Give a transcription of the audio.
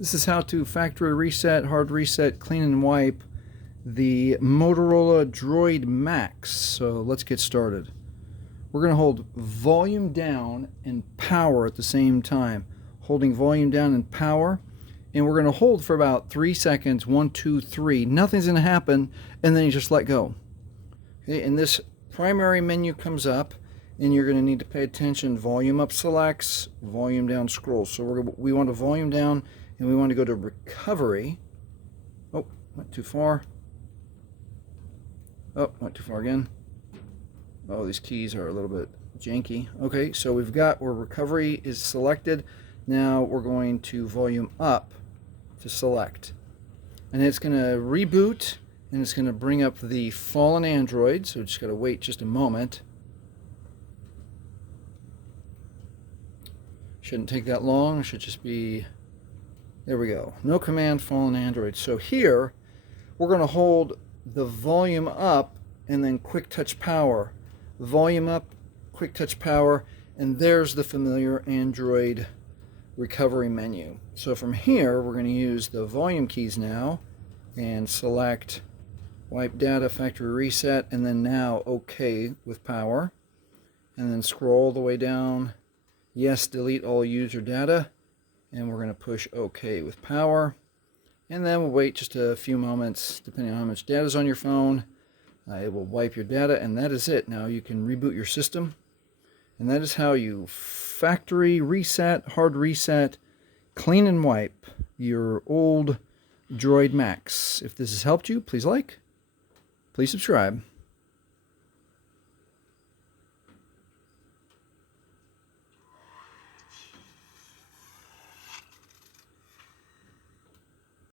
This is how to factory reset, hard reset, clean and wipe the Motorola Droid MAXX. So let's get started. We're going to hold volume down and power at the same time. Holding volume down and power. And we're going to hold for about 3 seconds. 1, 2, 3. Nothing's going to happen. And then you just let go. Okay, and this primary menu comes up. And you're going to need to pay attention. Volume up selects, volume down scrolls. So we want to volume down and we want to go to recovery. Oh, went too far. Oh, went too far again. Oh, these keys are a little bit janky. Okay, so we've got where recovery is selected. Now we're going to volume up to select. And it's going to reboot and it's going to bring up the fallen Android. So just got to wait just a moment. Shouldn't take that long. It should just be, there we go. No command, fallen Android. So here, we're going to hold the volume up and then quick touch power. Volume up, quick touch power, and there's the familiar Android recovery menu. So from here, we're going to use the volume keys now and select wipe data, factory reset, and then now OK with power. And then scroll all the way down. Yes, delete all user data, and we're going to push OK with power. And then we'll wait just a few moments, depending on how much data is on your phone. It will wipe your data, and that is it. Now you can reboot your system, and that is how you factory reset, hard reset, clean and wipe your old Droid MAXX. If this has helped you, please like, please subscribe.